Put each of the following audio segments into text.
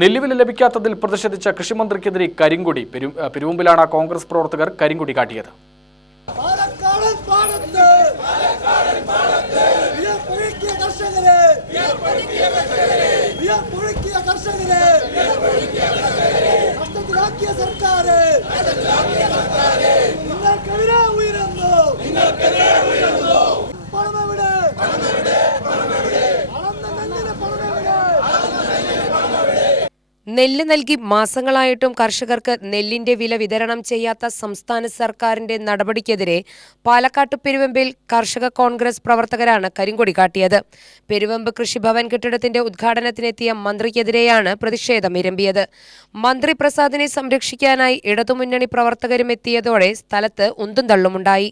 നെല്ലുവില ലഭിക്കാത്തതിൽ പ്രതിഷേധിച്ച കൃഷിമന്ത്രിക്കെതിരെ കരിങ്കൊടി. പെരുവുമ്പിലാണ് കോൺഗ്രസ് പ്രവർത്തകർ കരിങ്കൊടി കാട്ടിയത്. നെല്ല് നൽകി മാസങ്ങളായിട്ടും കർഷകർക്ക് നെല്ലിന്റെ വില വിതരണം ചെയ്യാത്ത സംസ്ഥാന സർക്കാരിന്റെ നടപടിക്കെതിരെ പാലക്കാട്ട് പെരുവമ്പിൽ കർഷക കോൺഗ്രസ് പ്രവർത്തകരാണ് കരിങ്കൊടി കാട്ടിയത്. പെരുവമ്പ് കൃഷിഭവൻ കെട്ടിടത്തിന്റെ ഉദ്ഘാടനത്തിനെത്തിയ മന്ത്രിക്കെതിരെയാണ് പ്രതിഷേധം ഇരമ്പിയത്. മന്ത്രി പ്രസാദിനെ സംരക്ഷിക്കാനായി ഇടതുമുന്നണി പ്രവർത്തകരും എത്തിയതോടെ സ്ഥലത്ത് ഉന്തും തള്ളുമുണ്ടായി.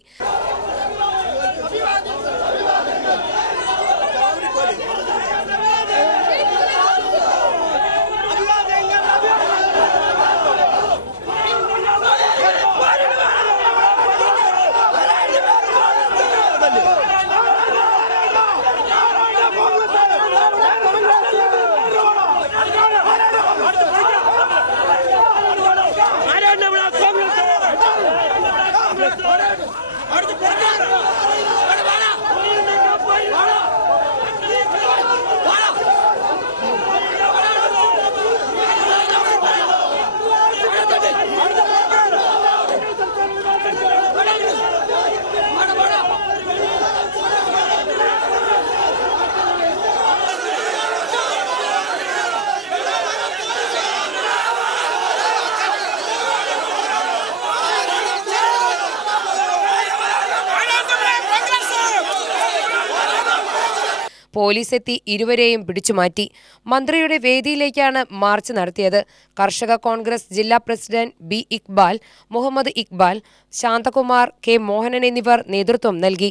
പോലീസ് എത്തി ഇരുവരെയും പിടിച്ചുമാറ്റി. മന്ത്രിയുടെ വേദിയിലേക്കാണ് മാർച്ച് നടത്തിയത്. കർഷക കോൺഗ്രസ് ജില്ലാ president B Iqbal, Muhammad Iqbal, Santhakumar, K Mohanan എന്നിവർ നേതൃത്വം നൽകി.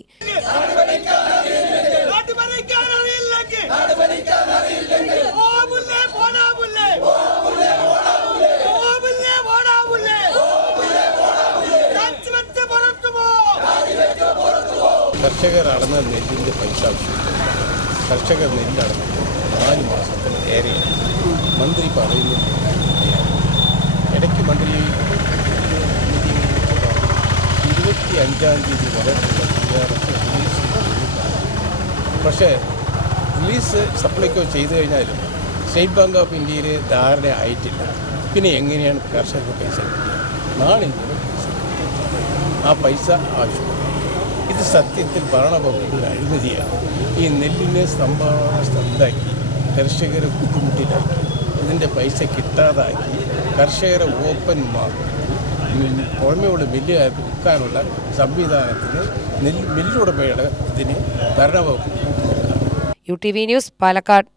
കർഷകർ അളന്ന നെല്ലിൻ്റെ പൈസ ആവശ്യമില്ല. കർഷകർ നെല്ലടന്നിട്ട് 4 മാസത്തിന് ഏറെയാണ്. മന്ത്രി പറയുന്നു. ഇടയ്ക്ക് മന്ത്രി 25-ാം തീയതി വരെ റിലീസ്. പക്ഷേ റിലീസ് സപ്ലൈക്കോ ചെയ്തു കഴിഞ്ഞാലും സ്റ്റേറ്റ് ബാങ്ക് ഓഫ് ഇന്ത്യയിൽ ധാരണ ആയിട്ടില്ല. പിന്നെ എങ്ങനെയാണ് കർഷകർക്ക് പൈസ കിട്ടുക? നാളെ ആ പൈസ ആവശ്യമാണ്. ഇത് സത്യത്തിൽ ഭരണവകുപ്പിൻ്റെ അഴിമതിയാണ്. ഈ നെല്ലിനെ സ്തംഭാക്കി കർഷകരെ ബുദ്ധിമുട്ടിലാക്കി ഇതിൻ്റെ പൈസ കിട്ടാതാക്കി കർഷകരെ ഓപ്പൺ മാർക്കറ്റ് പുറമെയുള്ള മില്ലുകാർക്ക് വിൽക്കാനുള്ള സംവിധാനത്തിന് മില്ലുടമയുടെ ഇതിന് ഭരണവകുപ്പ്. UTV news, Palakkad.